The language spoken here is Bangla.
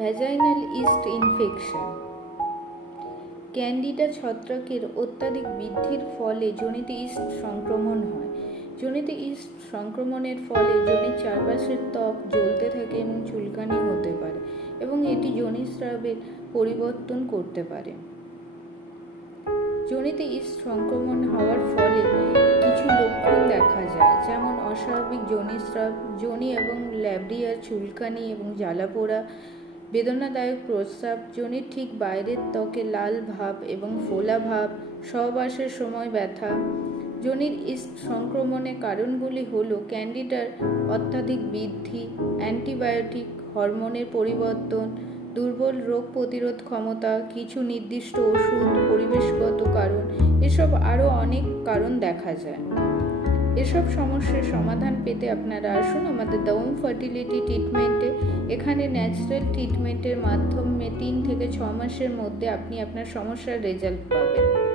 Vaginal yeast infection. ক্যান্ডিডা ছত্রাকের অত্যাধিক বৃদ্ধির ফলে যোনিতে ইস্ট সংক্রমণ হয়। যোনিতে ইস্ট সংক্রমণের ফলে যোনির চারপাশের ত্বক জ্বলতে থাকে এবং চুলকানি হতে পারে এবং এটি যোনিস্রাবের পরিবর্তন করতে পারে। যোনিতে ইস্ট সংক্রমণ হওয়ার ফলে কিছু লক্ষণ দেখা যায়, যেমন অস্বাভাবিক যোনিস্রাব, যোনি এবং ল্যাব্রিয়ার চুলকানি এবং জ্বালাপোড়া, বেদনাদায়ক প্রস্রাব, যোনির ঠিক বাইরের ত্বকে লাল ভাব এবং ফোলা ভাব, সহবাসের সময় ব্যথা। যোনির ইস্ট সংক্রমণের কারণগুলি হল ক্যান্ডিডার অত্যাধিক বৃদ্ধি, অ্যান্টিবায়োটিক, হরমোনের পরিবর্তন, দুর্বল রোগ প্রতিরোধ ক্ষমতা, কিছু নির্দিষ্ট ওষুধ, পরিবেশগত কারণ, এসব আরও অনেক কারণ দেখা যায়। এসব সমস্যার সমাধান পেতে আপনারা আসুন আমাদের দ্য হোম ফার্টিলিটি ট্রিটমেন্টে। এখানে ন্যাচারাল ট্রিটমেন্টের মাধ্যমে 3 থেকে 6 মাসের মধ্যে আপনি আপনার সমস্যার রেজাল্ট পাবেন।